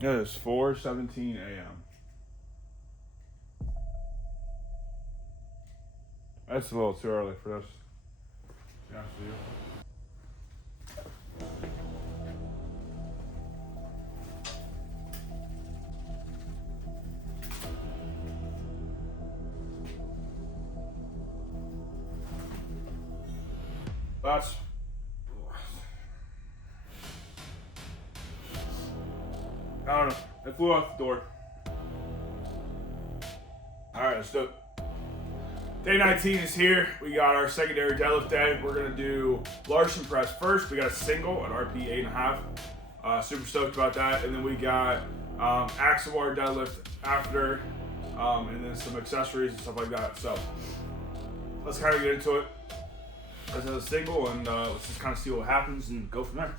It is 4:17 a.m. That's a little too early for this. To be honest with you. That's. I don't know. It flew out the door. Alright, let's do it. Day 19 is here. We got our secondary deadlift day. We're going to do Larson press first. We got a single at RP 8.5. Super stoked about that. And then we got Axelbar deadlift after, and then some accessories and stuff like that. So let's kind of get into it as a single, and let's just kind of see what happens and go from there.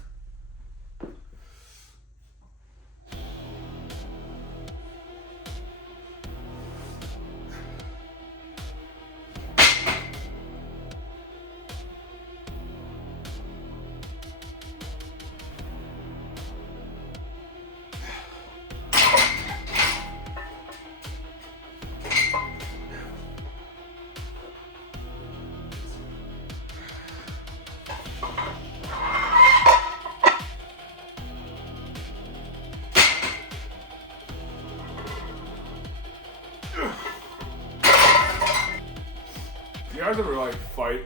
Do you guys ever like fight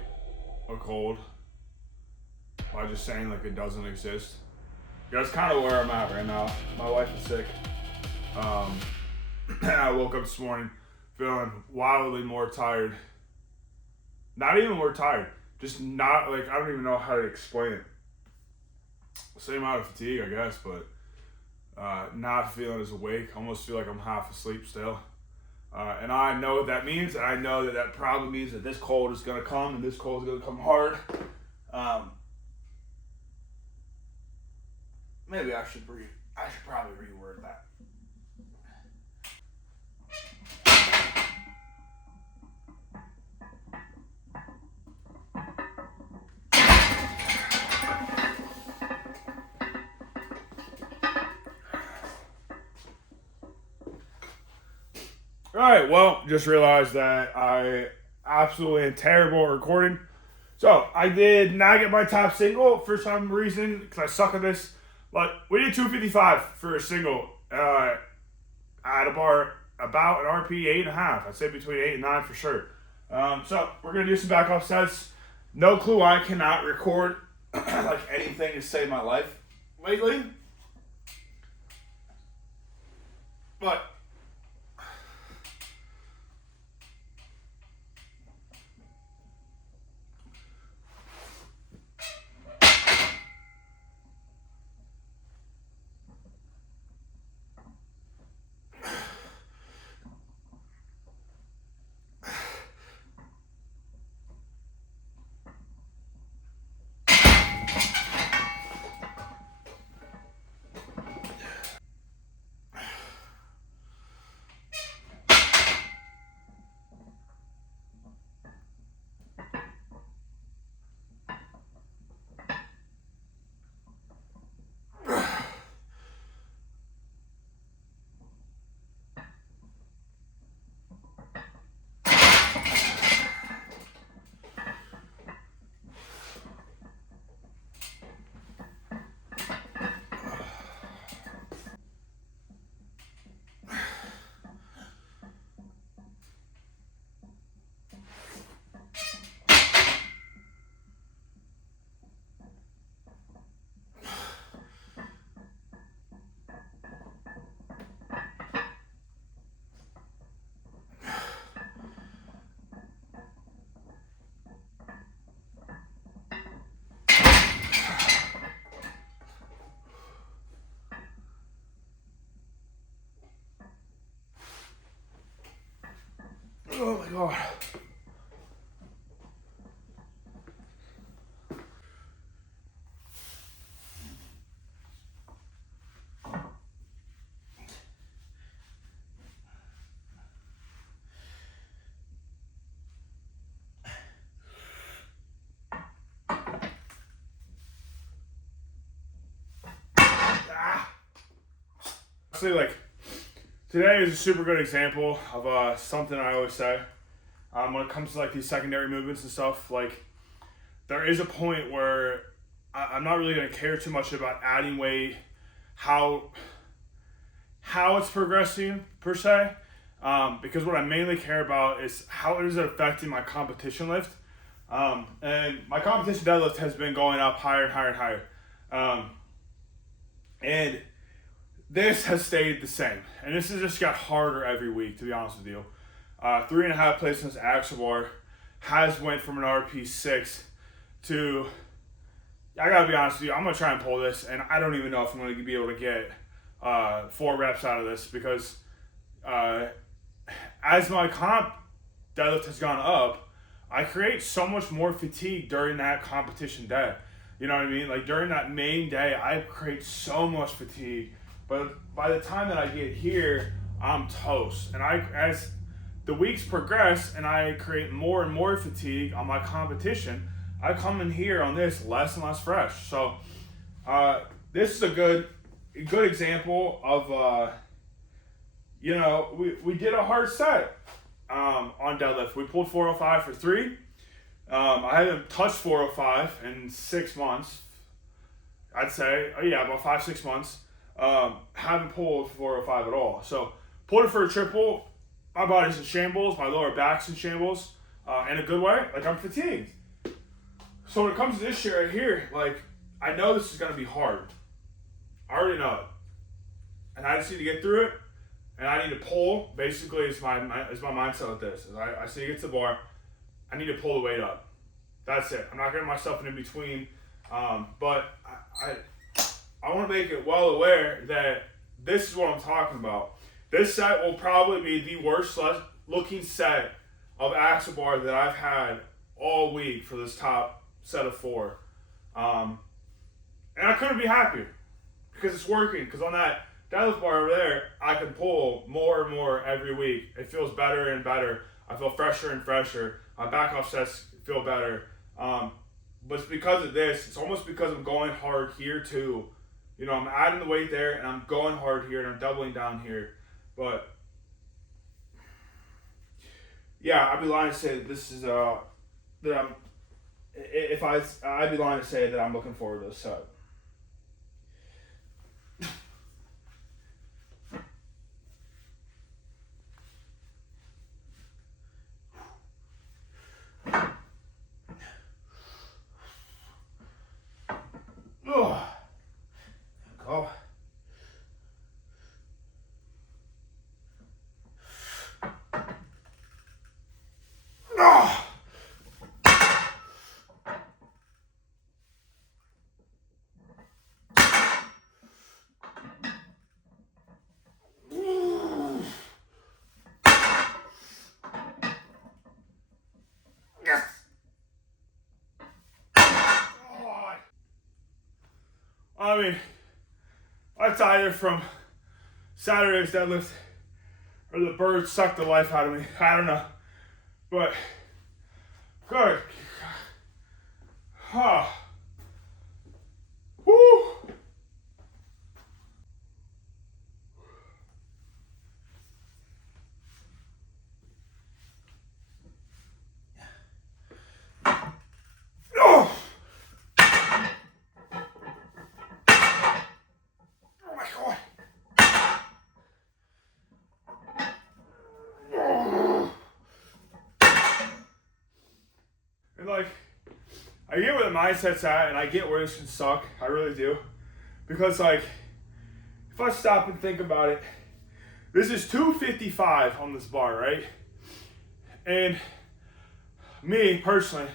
a cold by just saying like it doesn't exist? That's kind of where I'm at right now. My wife is sick. And I woke up this morning feeling wildly more tired. Not even more tired. Just not like, I don't even know how to explain it. Same amount of fatigue, I guess, but not feeling as awake. Almost feel like I'm half asleep still. And I know what that means, and I know that that probably means that this cold is going to come, and this cold is going to come hard. Maybe I should probably reword that. All right, well, just realized that I absolutely am terrible at recording. So I did not get my top single for some reason because I suck at this. But we did 255 for a single at a bar about an RP 8.5. I'd say between 8 and 9 for sure. So we're gonna do some back off sets. No clue I cannot record like anything to save my life lately. But oh my god. like today is a super good example of something I always say when it comes to like these secondary movements and stuff. Like there is a point where I'm not really going to care too much about adding weight, how it's progressing per se, because what I mainly care about is how is it affecting my competition lift. And my competition deadlift has been going up higher and higher and higher. And this has stayed the same. And this has just got harder every week, to be honest with you. 3.5 plates in this axle bar has went from an RP 6 to, I gotta be honest with you, I'm gonna try and pull this, and I don't even know if I'm gonna be able to get 4 reps out of this, because as my comp deadlift has gone up, I create so much more fatigue during that competition day. You know what I mean? Like during that main day, I create so much fatigue. But by the time that I get here, I'm toast. And as the weeks progress and I create more and more fatigue on my competition, I come in here on this less and less fresh. So this is a good example of, we did a hard set on deadlift. We pulled 405 for 3. I haven't touched 405 in 6 months. I'd say, about 5-6 months. Haven't pulled 405 at all. So pulled it for a triple. My body's in shambles. My lower back's in shambles. In a good way. Like I'm fatigued. So when it comes to this shit right here, like I know this is gonna be hard. I already know it. And I just need to get through it. And I need to pull. Basically, is my mindset with this. I see it gets the bar. I need to pull the weight up. That's it. I'm not getting myself in between. But I want to make it well aware that this is what I'm talking about. This set will probably be the worst looking set of axle bar that I've had all week for this top set of 4. And I couldn't be happier because it's working. Because on that deadlift bar over there, I can pull more and more every week. It feels better and better. I feel fresher and fresher. My back offsets feel better. But it's because of this. It's almost because I'm going hard here too. You know, I'm adding the weight there and I'm going hard here and I'm doubling down here. But yeah, I'd be lying to say that this is that I'm. I'd be lying to say that I'm looking forward to this set. Go. I mean, that's either from Saturday's deadlift or the bird sucked the life out of me. I don't know. But, good. Huh. Woo. Oh. And like, I get where the mindset's at, and I get where this can suck. I really do. Because like, if I stop and think about it, this is 255 on this bar, right? And me, personally,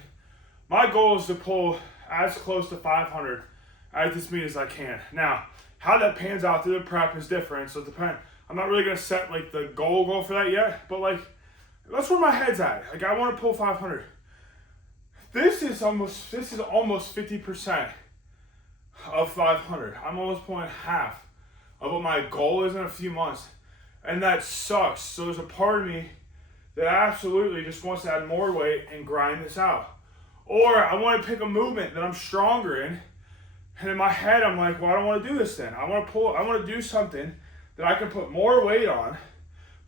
my goal is to pull as close to 500 at this meet as I can. Now, how that pans out through the prep is different, so it depends. I'm not really going to set like the goal for that yet, but like, that's where my head's at. Like, I want to pull 500. This is almost 50% of 500. I'm almost pulling half of what my goal is in a few months. And that sucks. So there's a part of me that absolutely just wants to add more weight and grind this out. Or I want to pick a movement that I'm stronger in. And in my head, I'm like, well, I don't want to do this then. I want to do something that I can put more weight on.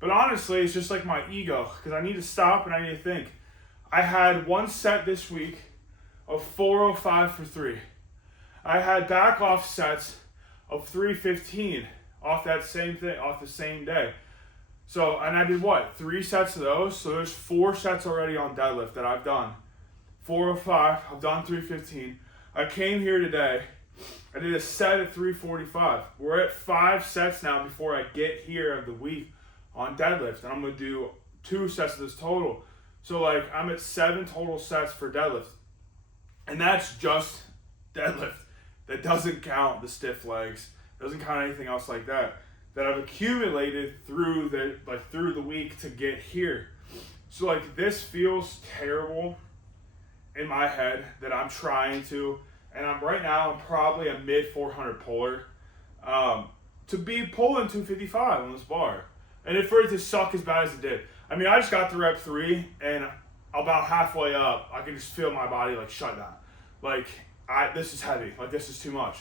But honestly, it's just like my ego, because I need to stop and I need to think. I had one set this week of 405 for 3. I had back off sets of 315 off that same thing, off the same day. So, and I did what? 3 sets of those. So there's 4 sets already on deadlift that I've done. 405, I've done 315. I came here today. I did a set at 345. We're at 5 sets now before I get here of the week on deadlift. And I'm going to do 2 sets of this total. So like I'm at 7 total sets for deadlift. And that's just deadlift. That doesn't count the stiff legs. Doesn't count anything else like that I've accumulated through the week to get here. So like this feels terrible in my head that I'm trying to, and I'm probably a mid 400 puller, to be pulling 255 on this bar, and for it to suck as bad as it did. I mean, I just got to rep 3, and about halfway up, I can just feel my body like shut down. Like this is heavy. Like this is too much.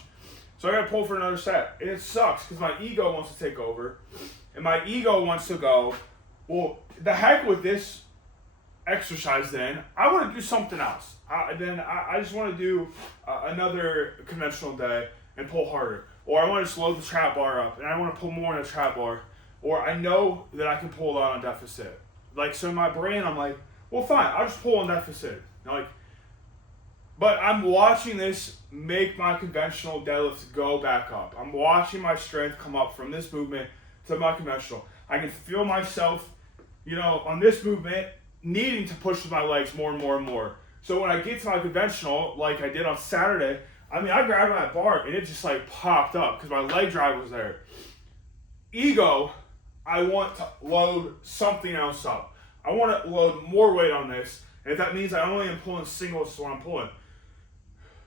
So I got to pull for another set, and it sucks because my ego wants to take over, and my ego wants to go, well, the heck with this exercise then. I want to do something else. I just want to do another conventional day and pull harder. Or I want to just load the trap bar up, and I want to pull more in the trap bar. Or I know that I can pull a lot on deficit. Like, so in my brain, I'm like, well, fine, I'll just pull on deficit. Like, but I'm watching this make my conventional deadlifts go back up. I'm watching my strength come up from this movement to my conventional. I can feel myself, on this movement, needing to push with my legs more and more and more. So when I get to my conventional, like I did on Saturday, I grabbed my bar and it just like popped up because my leg drive was there. Ego, I want to load something else up. I want to load more weight on this, and if that means I only am pulling singles, that's what I'm pulling.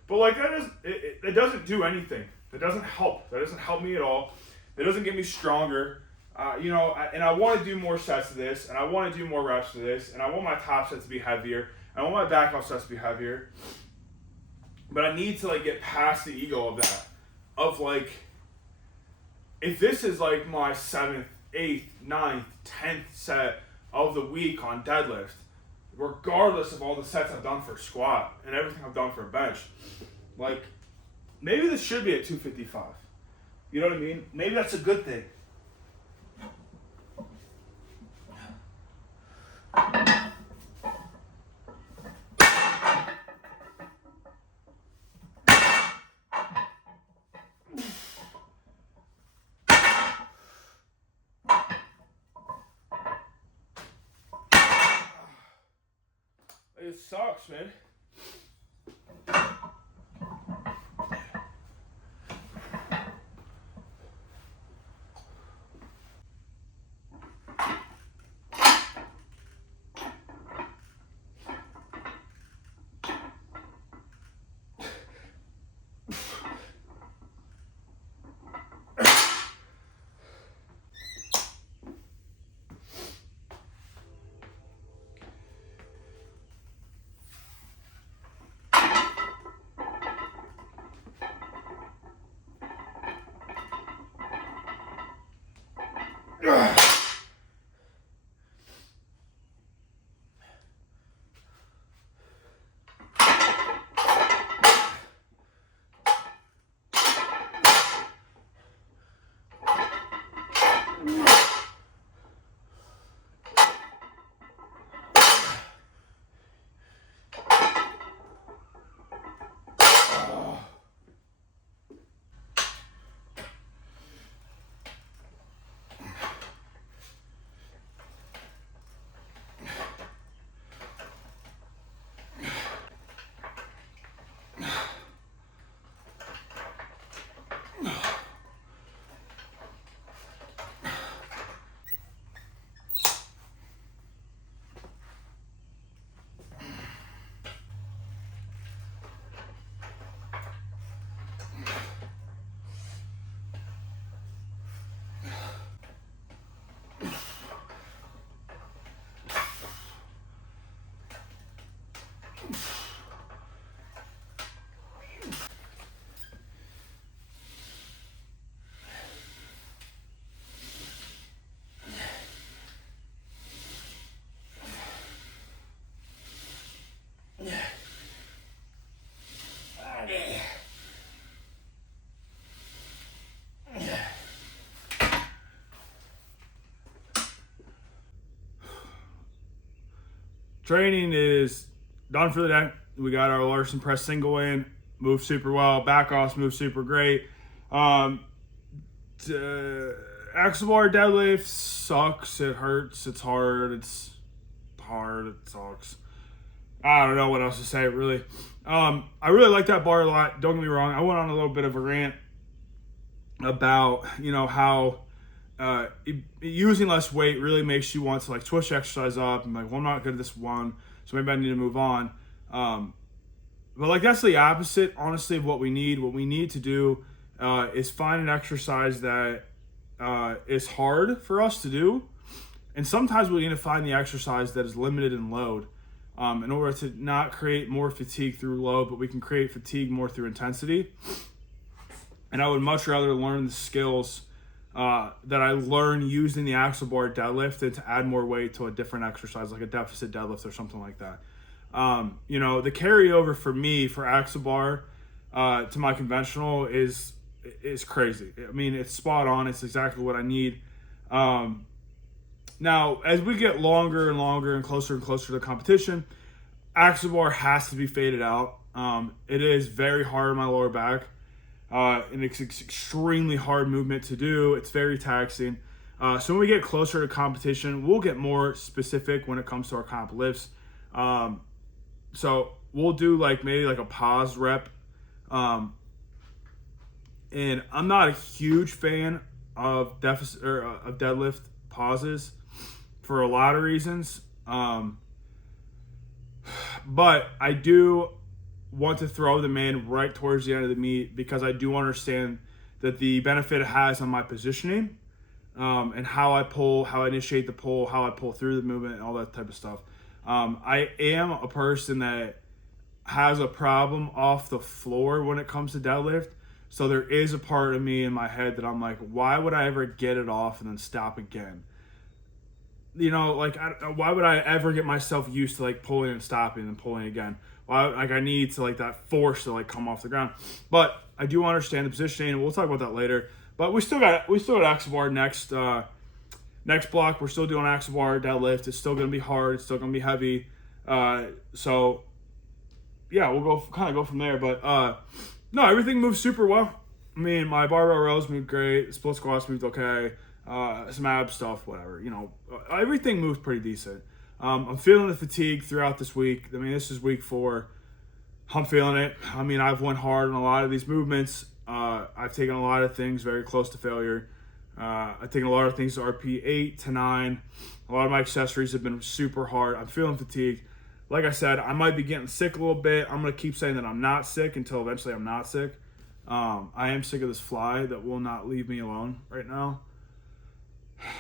But like it doesn't do anything. That doesn't help. That doesn't help me at all. It doesn't get me stronger. And I want to do more sets of this, and I want to do more reps of this, and I want my top sets to be heavier, and I want my back off sets to be heavier. But I need to like get past the ego of that. Of like, if this is like my 7th, 8th, 9th, 10th set of the week on deadlift, regardless of all the sets I've done for squat and everything I've done for bench, like maybe this should be at 255. You know what I mean? Maybe that's a good thing. It sucks, man. training is done for the day. We got our Larson press single in, moved super well. Back offs moved super great. Axle bar deadlift sucks. It hurts. It's hard. It sucks. I don't know what else to say, really. I really like that bar a lot. Don't get me wrong. I went on a little bit of a rant about, how using less weight really makes you want to like switch exercise up. I'm like, well, I'm not good at this one, so maybe I need to move on. But like that's the opposite, honestly, of what we need. What we need to do is find an exercise that is hard for us to do, and sometimes we need to find the exercise that is limited in load in order to not create more fatigue through load, but we can create fatigue more through intensity. And I would much rather learn the skills that I learn using the axle bar deadlift than to add more weight to a different exercise like a deficit deadlift or something like that. The carryover for me for axle bar to my conventional is crazy. I mean, it's spot on. It's exactly what I need. Now, as we get longer and longer and closer to the competition, axle bar has to be faded out. It is very hard on my lower back. And it's extremely hard movement to do. It's very taxing. So when we get closer to competition, we'll get more specific when it comes to our comp lifts. So we'll do maybe a pause rep. And I'm not a huge fan of deficit or of deadlift pauses for a lot of reasons. But I do want to throw them in right towards the end of the meet because I do understand that the benefit it has on my positioning and how I pull, how I initiate the pull, how I pull through the movement, and all that type of stuff. I am a person that has a problem off the floor when it comes to deadlift. So there is a part of me in my head that I'm like, why would I ever get it off and then stop again? Why would I ever get myself used to pulling and stopping and pulling again? Well, I need to that force to come off the ground. But I do understand the positioning, and we'll talk about that later. But we still got axle bar next block. We're still doing axle bar deadlift. It's still gonna be hard. It's still gonna be heavy. So yeah, we'll go from there. But no, everything moves super well. I mean, my barbell rows moved great. Split squats moved okay. Some ab stuff, whatever. Everything moves pretty decent. I'm feeling the fatigue throughout this week. I mean, this is week 4. I'm feeling it. I mean, I've went hard on a lot of these movements. I've taken a lot of things very close to failure. I've taken a lot of things to RP 8 to 9. A lot of my accessories have been super hard. I'm feeling fatigued. Like I said, I might be getting sick a little bit. I'm going to keep saying that I'm not sick until eventually I'm not sick. I am sick of this fly that will not leave me alone right now.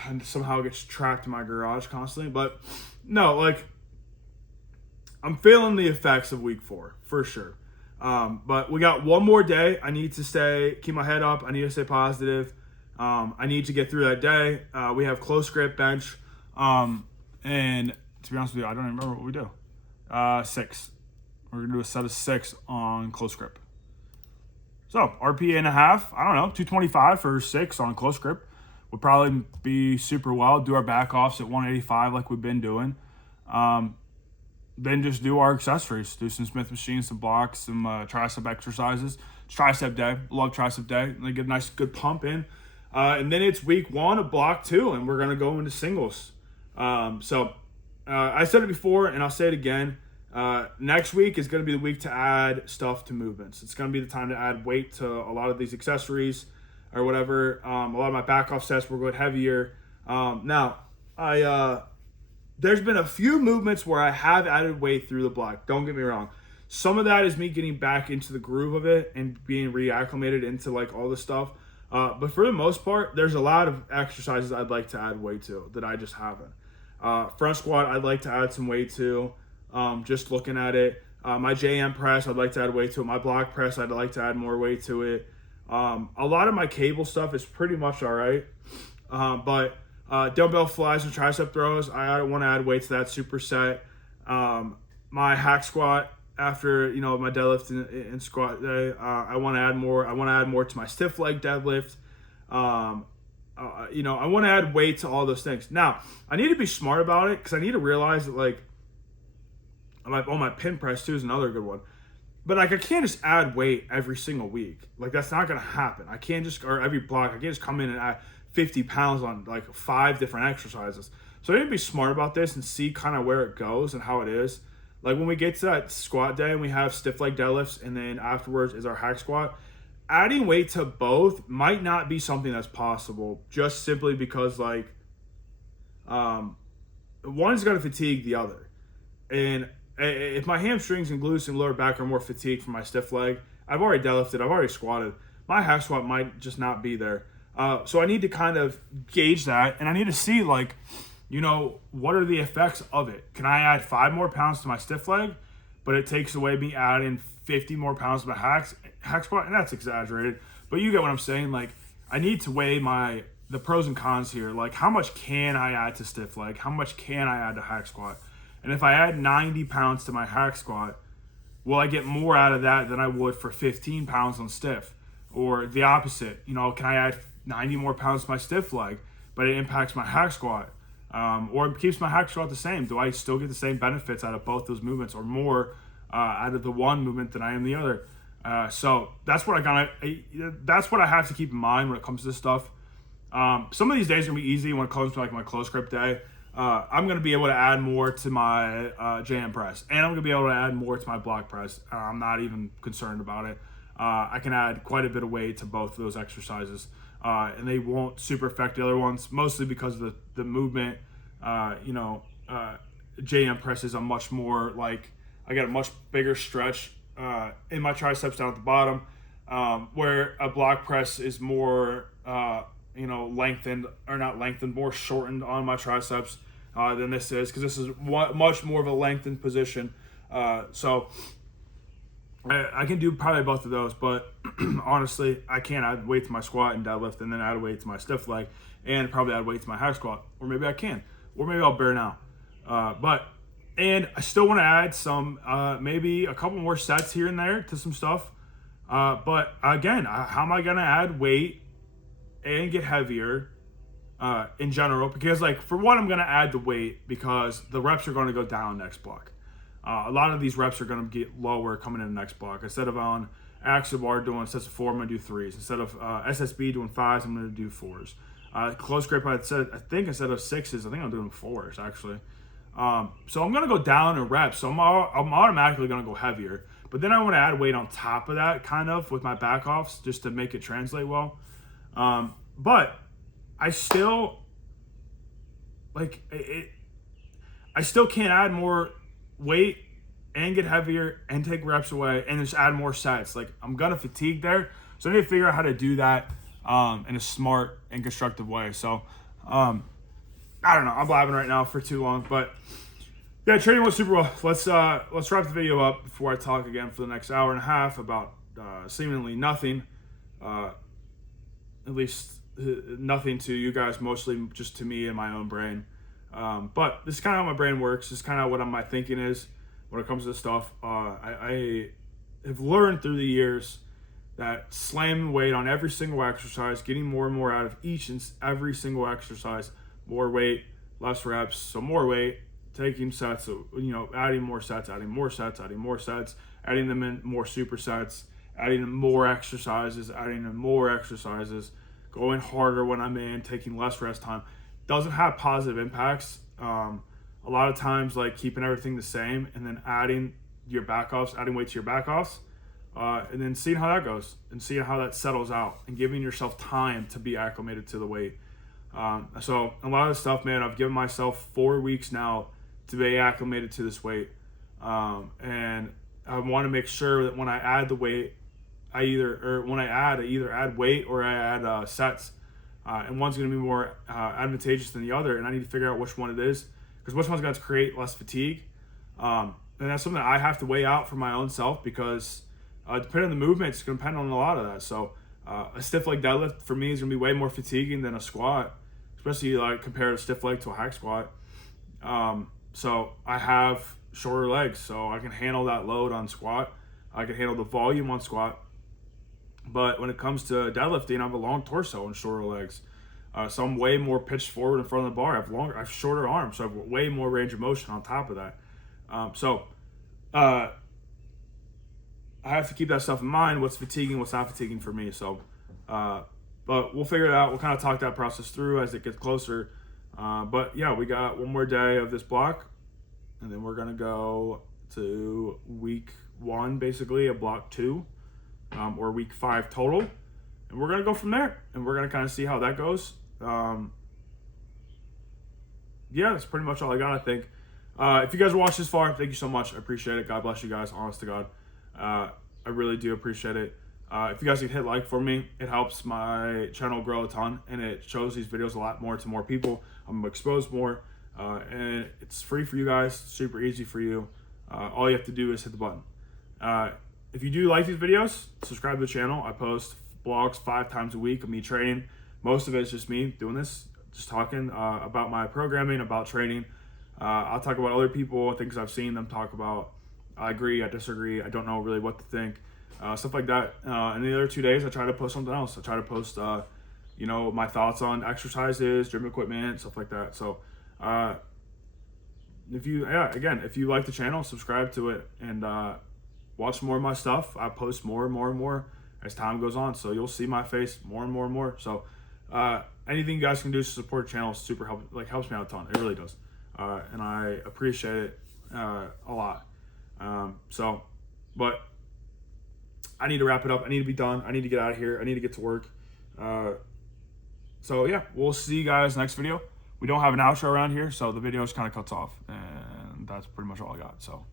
And somehow gets trapped in my garage constantly. But no, I'm feeling the effects of week 4 for sure. But we got one more day. I need to keep my head up. I need to stay positive. I need to get through that day. We have close grip bench. And to be honest with you, I don't even remember what we do. 6. We're going to do a set of 6 on close grip. So RPA and a half, I don't know, 225 for 6 on close grip. Would probably be super well. Do our back offs at 185 like we've been doing. Then just do our accessories. Do some Smith machines, some blocks, some tricep exercises. It's tricep day. Love tricep day. And they get a nice good pump in. And then it's week 1 of block 2, and we're going to go into singles. So I said it before, and I'll say it again. Next week is going to be the week to add stuff to movements. It's going to be the time to add weight to a lot of these accessories or whatever. A lot of my back off sets will go heavier. Now, there's been a few movements where I have added weight through the block. Don't get me wrong. Some of that is me getting back into the groove of it and being reacclimated into all this stuff. But for the most part, there's a lot of exercises I'd like to add weight to that I just haven't. Front squat, I'd like to add some weight to. Just looking at it. My JM press, I'd like to add weight to it. My block press, I'd like to add more weight to it. A lot of my cable stuff is pretty much all right. But dumbbell flies and tricep throws, I want to add weight to that superset. My hack squat after my deadlift and squat day, I want to add more. I want to add more to my stiff leg deadlift. I want to add weight to all those things. Now, I need to be smart about it because I need to realize that My pin press too is another good one. But like I can't just add weight every single week. Like that's not gonna happen. I can't just, or every block, I can't just come in and add 50 pounds on like 5 different exercises. So I need to be smart about this and see kind of where it goes and how it is. Like when we get to that squat day and we have stiff leg deadlifts and then afterwards is our hack squat, adding weight to both might not be something that's possible just simply because like one's going to fatigue the other. And if my hamstrings and glutes and lower back are more fatigued from my stiff leg, I've already deadlifted, I've already squatted. My hack squat might just not be there. So I need to kind of gauge that, and I need to see like, what are the effects of it? Can I add 5 more pounds to my stiff leg, but it takes away me adding 50 more pounds to my hack squat? And that's exaggerated, but you get what I'm saying. Like I need to weigh the pros and cons here. Like how much can I add to stiff leg? How much can I add to hack squat? And if I add 90 pounds to my hack squat, will I get more out of that than I would for 15 pounds on stiff? Or the opposite, can I add 90 more pounds to my stiff leg, but it impacts my hack squat? Or it keeps my hack squat the same? Do I still get the same benefits out of both those movements or more out of the one movement than I am the other? So that's what I have to keep in mind when it comes to this stuff. Some of these days are going to be easy when it comes to like my close grip day. I'm going to be able to add more to my JM press, and I'm going to be able to add more to my block press. I'm not even concerned about it. I can add quite a bit of weight to both of those exercises, and they won't super affect the other ones, mostly because of the movement. JM press is a much more like, I got a much bigger stretch in my triceps down at the bottom, where a block press is more lengthened, or not lengthened, more shortened on my triceps than this is, because this is much more of a lengthened position. So I can do probably both of those, but honestly, I can't add weight to my squat and deadlift and then add weight to my stiff leg and probably add weight to my hack squat. Or maybe I can, or maybe I'll burn out. And I still want to add some, maybe a couple more sets here and there to some stuff. But again, how am I going to add weight and get heavier in general? Because like, for one, I'm going to add the weight because the reps are going to go down next block. A lot of these reps are going to get lower coming in the next block. Instead of on axle bar doing sets of 4, I'm going to do 3s. Instead of SSB doing 5s, I'm going to do 4s. Close grip, I think instead of 6s, I think I'm doing 4s actually. So I'm going to go down in reps. So I'm automatically going to go heavier. But then I want to add weight on top of that, kind of with my back offs, just to make it translate well. But I still like it. I still can't add more weight and get heavier and take reps away and just add more sets. Like I'm gonna fatigue there, so I need to figure out how to do that in a smart and constructive way. So I don't know. I'm blabbing right now for too long, but yeah, training went super well. Let's wrap the video up before I talk again for the next hour and a half about seemingly nothing. At least nothing to you guys, mostly just to me and my own brain. But this is kind of how my brain works. This is kind of what my thinking is when it comes to this stuff. I have learned through the years that slamming weight on every single exercise, getting more and more out of each and every single exercise, more weight, less reps, so more weight, taking sets, adding more sets, adding more sets, adding more sets, adding them in more supersets, adding in more exercises, adding in more exercises, going harder when I'm in, taking less rest time, doesn't have positive impacts. A lot of times, like keeping everything the same and then adding your back offs, adding weight to your back offs, and then seeing how that goes and seeing how that settles out and giving yourself time to be acclimated to the weight. So a lot of stuff, man, I've given myself 4 weeks now to be acclimated to this weight. And I want to make sure that when I add the weight, I either add weight or I add sets. And one's going to be more advantageous than the other, and I need to figure out which one it is, because which one's going to create less fatigue. And that's something that I have to weigh out for my own self, because depending on the movement, it's going to depend on a lot of that. So a stiff leg deadlift for me is going to be way more fatiguing than a squat, especially like compare a stiff leg to a hack squat. So I have shorter legs, so I can handle that load on squat. I can handle the volume on squat. But when it comes to deadlifting, I have a long torso and shorter legs. So I'm way more pitched forward in front of the bar. I have shorter arms, so I have way more range of motion on top of that. So I have to keep that stuff in mind. What's fatiguing, what's not fatiguing for me. So, but we'll figure it out. We'll kind of talk that process through as it gets closer. But yeah, we got one more day of this block, and then we're gonna go to week 1, basically a block 2, or week 5 total, and we're gonna go from there. And we're gonna kind of see how that goes. Yeah, that's pretty much all I got, I think. If you guys watched this far, thank you so much. I appreciate it. God bless you guys, honest to God. I really do appreciate it. If you guys could hit like for me, it helps my channel grow a ton, and it shows these videos a lot more to more people. I'm exposed more, and it's free for you guys, super easy for you. All you have to do is hit the button. If you do like these videos, subscribe to the channel. I post blogs 5 times a week of me training. Most of it is just me doing this, just talking about my programming, about training. I'll talk about other people, things I've seen them talk about. I agree, I disagree, I don't know really what to think, stuff like that. And the other 2 days, I try to post something else. I try to post, my thoughts on exercises, gym equipment, stuff like that. So, if you like the channel, subscribe to it and watch more of my stuff. I post more and more and more as time goes on, so you'll see my face more and more and more. So, anything you guys can do to support the channel is super helps me out a ton. It really does, and I appreciate it a lot. But I need to wrap it up. I need to be done. I need to get out of here. I need to get to work. So yeah, we'll see you guys next video. We don't have an outro around here, so the video just kind of cuts off, and that's pretty much all I got. So.